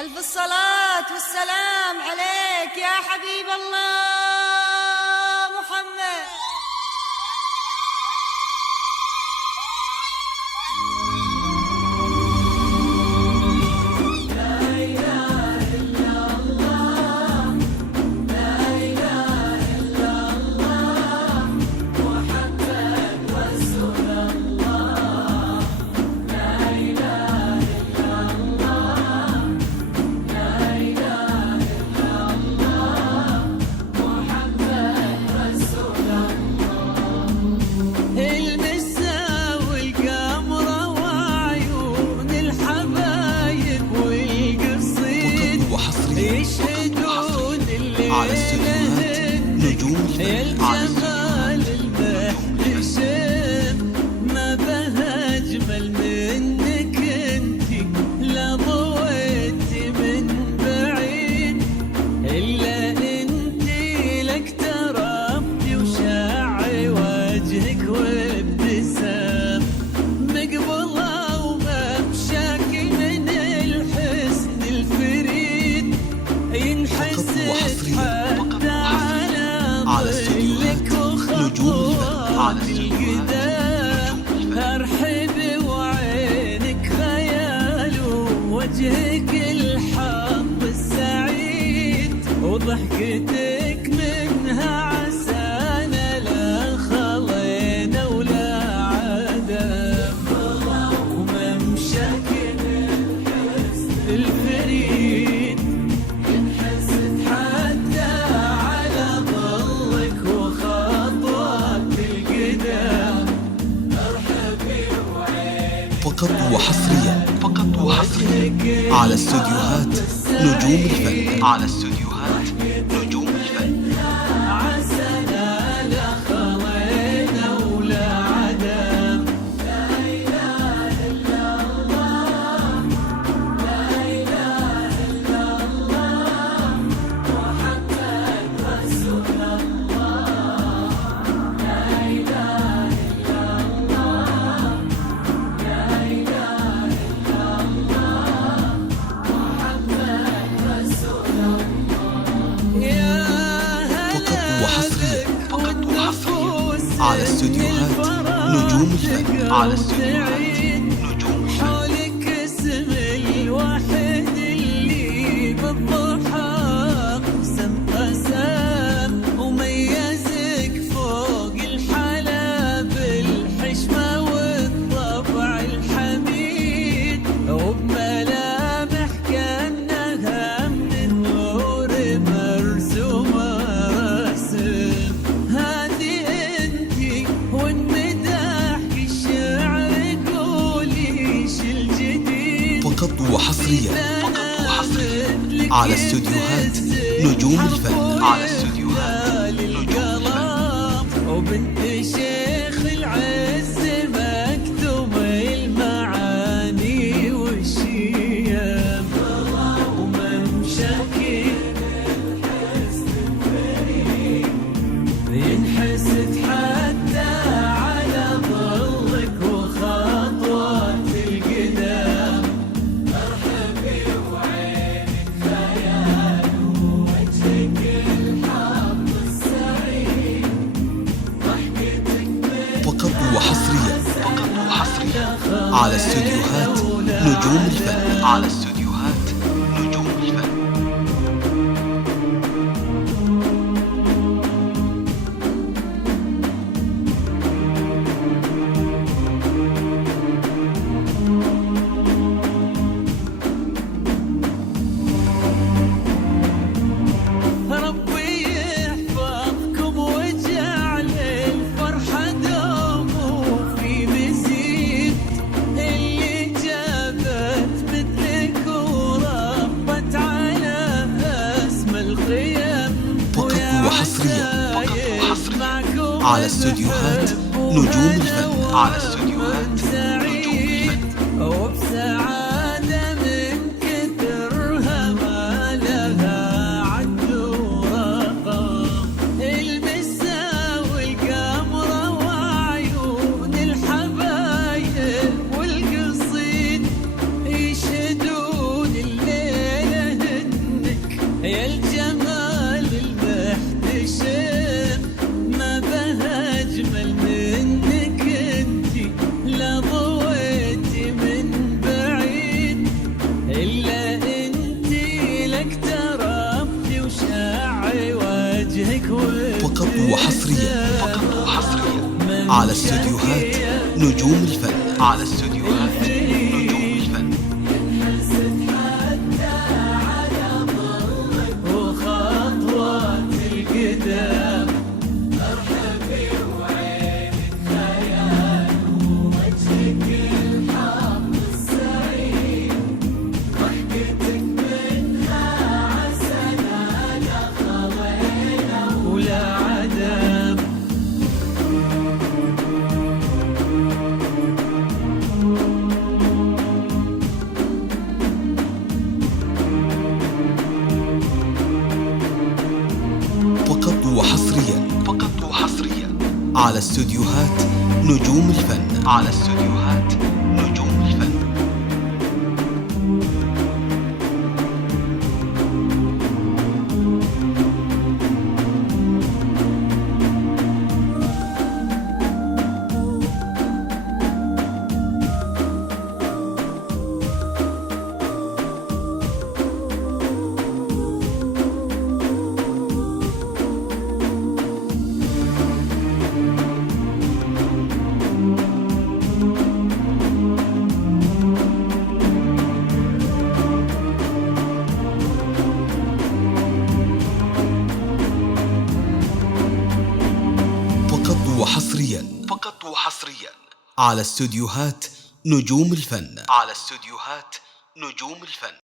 ألف الصلاة والسلام عليك يا حبيب الله محمد. على استديوهات نجوم الفن. على ما بها أجمل منك انتي، لا ضويتي من بعيد إلا انتي، لك تربتي وشاعي وجهك وابتسام، مقبلة وممشاكي من الحسن الفريد، ينحسد حتى على ظلك وخطوات القدام، ارحب وعينك خيال ووجهك الحظ السعيد، وضحكتك منها عسانا لا خلينا ولا عدم، وممشاك الفريد ينحسد حتى على ظلك وخطوات القدام، ارحبي وعينك فقط وحصريا على استديوهات نجوم الفن. على استديوهات نجوم الفن. عسانا لا خلينا ولا عدم، لا اله الا الله، لا اله الا الله، محمد رسول الله، لا اله الا الله، لا اله الا الله، محمد رسول الله. يا فقط وحصريا على استديوهات نجوم الفن. على استديوهات نجوم الفن. حولك اسم الواحد اللي بالضحى قسم وميزك فوق الحلا بالحشمة والطبع الحميد، وبملامح كأنها من النور مرسومة رسم، هذه انتي والمداح الشعر قوليش الجديد، فقط وحصريا على استديوهات نجوم الفن. على استديوهات نجوم الفن. وبنت شيخ العز مكتوم المعاني والشيم، وممشاكي ينحسد حتى على ظلك وخطوات القدام، ارحبي وعينك خيال ووجهك الحظ السعيد، ضحكتك فقط وحصريا على استديوهات نجوم الفن. على استديوهات نجوم الفن. ربي يحفظكم ويجعل الفرحة دوم وفي مزيد، اللي جابت مثلك وربت على اسم الخيم، فقط وحصريا على استديوهات نجوم الفن. على استديوهات نجوم الفن. وبسعادة من كثرها ما لها عد ورقم، المسا والقمرة وعيون الحبايب والقصيد، يشهدون الليلة على استوديوهات نجوم الفن. على استوديوهات نجوم الفن. وخطوات القدام ارحبي وعينك خيال ووجهك الحظ السعيد ضحكتك منها عسلنا لا خلينا ولا عدم. فقط وحصريا على استوديوهات نجوم الفن. على استوديوهات نجوم الفن. فقط وحصريا على استوديوهات نجوم الفن. على استوديوهات نجوم الفن.